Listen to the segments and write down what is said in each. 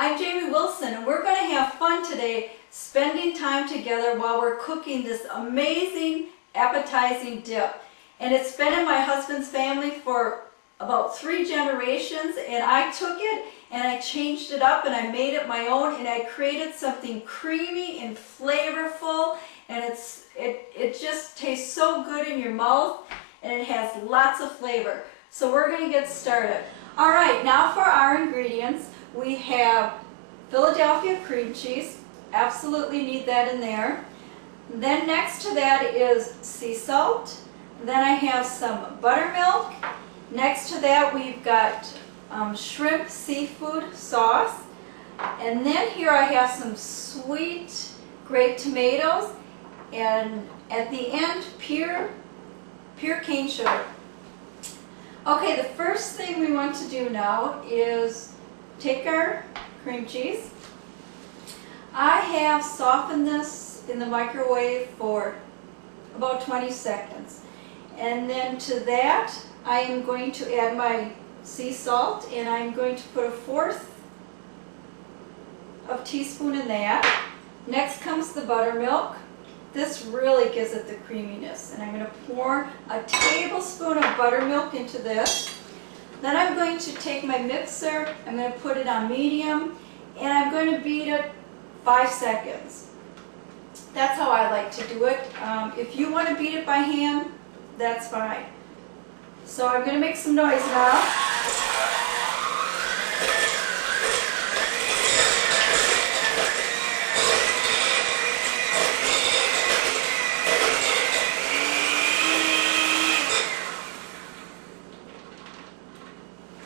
I'm Jamie Wilson, and we're going to have fun today spending time together while we're cooking this amazing appetizing dip. And it's been in my husband's family for about 3 generations, and I took it and I changed it up and I made it my own, and I created something creamy and flavorful, and it just tastes so good in your mouth, and it has lots of flavor. So we're going to get started. All right, now for our ingredients. We have Philadelphia cream cheese, absolutely need that in there. Then next to that is sea salt. Then I have some buttermilk. Next to that we've got shrimp seafood sauce. And then here I have some sweet grape tomatoes. And at the end, pure cane sugar. Okay, the first thing we want to do now is take our cream cheese. I have softened this in the microwave for about 20 seconds. And then to that, I am going to add my sea salt, and I'm going to put 1/4 of a teaspoon in that. Next comes the buttermilk. This really gives it the creaminess. And I'm going to pour a tablespoon of buttermilk into this. Then I'm going to take my mixer, I'm going to put it on medium, and I'm going to beat it 5 seconds. That's how I like to do it. If you want to beat it by hand, that's fine. So I'm going to make some noise now.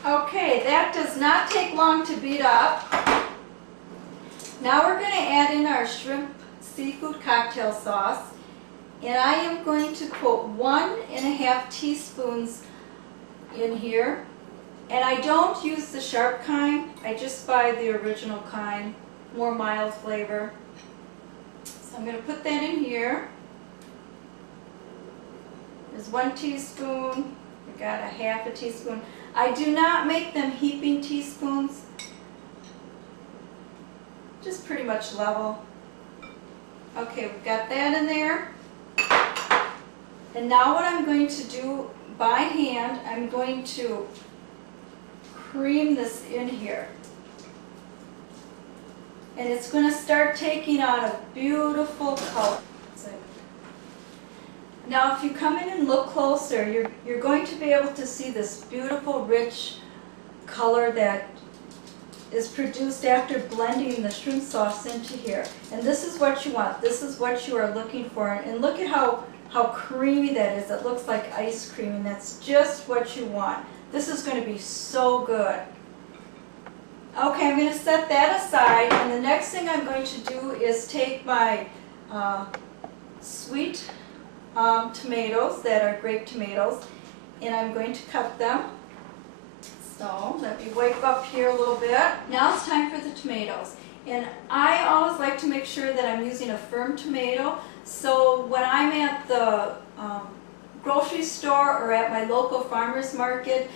Okay, that does not take long to beat up. Now we're going to add in our shrimp seafood cocktail sauce, and I am going to put 1½ teaspoons in here. And I don't use the sharp kind, I just buy the original kind, more mild flavor. So I'm going to put that in here. There's 1 teaspoon, I got 1/2 teaspoon. I do not make them heaping teaspoons, just pretty much level. Okay, we've got that in there. And now what I'm going to do by hand, I'm going to cream this in here. And it's going to start taking on a beautiful color. Now if you come in and look closer, you're going to be able to see this beautiful rich color that is produced after blending the shrimp sauce into here. And this is what you want. This is what you are looking for. And look at how creamy that is. It looks like ice cream, and that's just what you want. This is going to be so good. Okay, I'm going to set that aside, and the next thing I'm going to do is take my sweet tomatoes that are grape tomatoes, and I'm going to cut them. So let me wipe up here a little bit. Now it's time for the tomatoes. And I always like to make sure that I'm using a firm tomato. So when I'm at the grocery store or at my local farmer's market,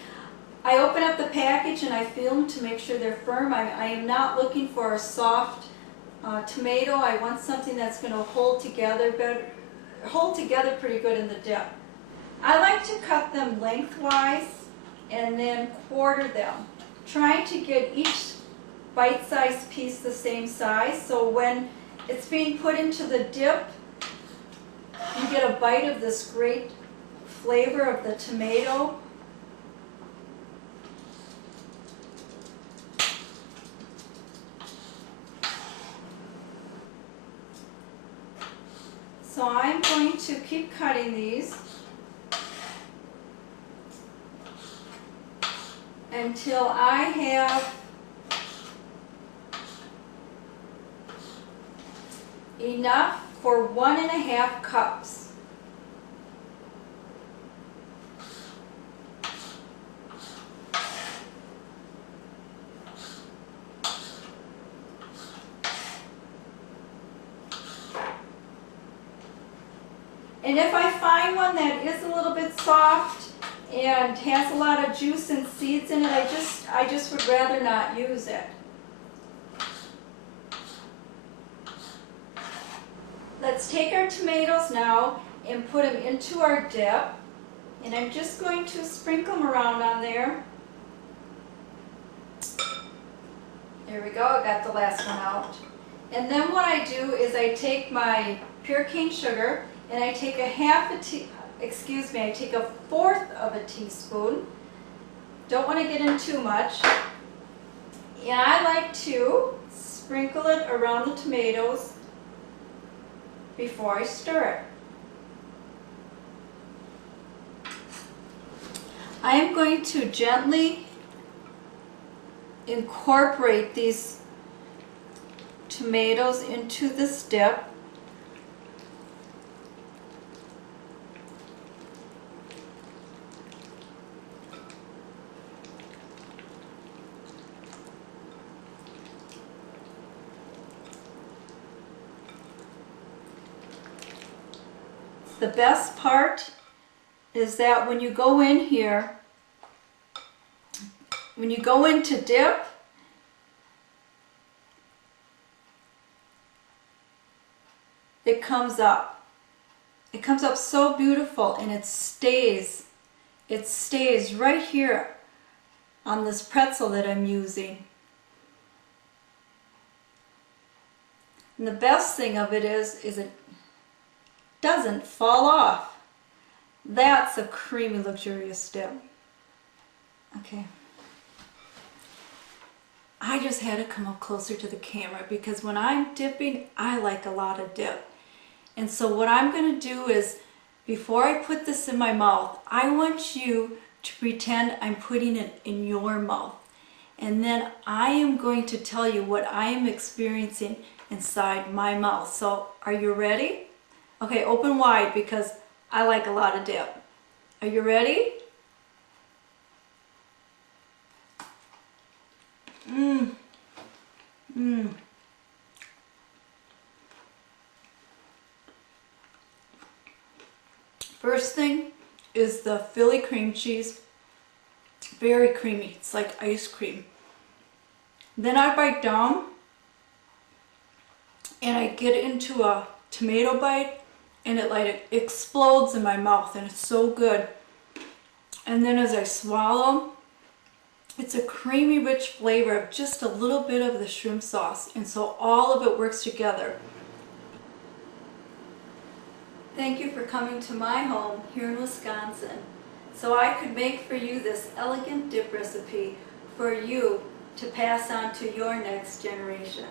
I open up the package and I feel them to make sure they're firm. I am not looking for a soft tomato. I want something that's going to hold together pretty good in the dip. I like to cut them lengthwise and then quarter them, trying to get each bite-sized piece the same size, so when it's being put into the dip, you get a bite of this great flavor of the tomato. So I'm going to keep cutting these until I have enough for 1½ cups. And if I find one that is a little bit soft and has a lot of juice and seeds in it, I just would rather not use it. let's take our tomatoes now and put them into our dip. And I'm just going to sprinkle them around on there. There we go, I got the last one out. And then what I do is I take my pure cane sugar and I take I take a fourth of a teaspoon. Don't want to get in too much. And I like to sprinkle it around the tomatoes before I stir it. I am going to gently incorporate these tomatoes into this dip. The best part is that when you go in here, when you go in to dip, it comes up. It comes up so beautiful, and it stays right here on this pretzel that I'm using. And the best thing of it is it doesn't fall off. That's a creamy, luxurious dip. Okay. I just had to come up closer to the camera because when I'm dipping, I like a lot of dip. And so what I'm going to do is, before I put this in my mouth, I want you to pretend I'm putting it in your mouth. And then I am going to tell you what I am experiencing inside my mouth. So are you ready? Okay, open wide because I like a lot of dip. Are you ready? Mmm. Mmm. First thing is the Philly cream cheese. Very creamy. It's like ice cream. Then I bite down and I get into a tomato bite, and it like explodes in my mouth, and it's so good. And then as I swallow, it's a creamy, rich flavor of just a little bit of the shrimp sauce, and so all of it works together. Thank you for coming to my home here in Wisconsin, so I could make for you this elegant dip recipe for you to pass on to your next generation.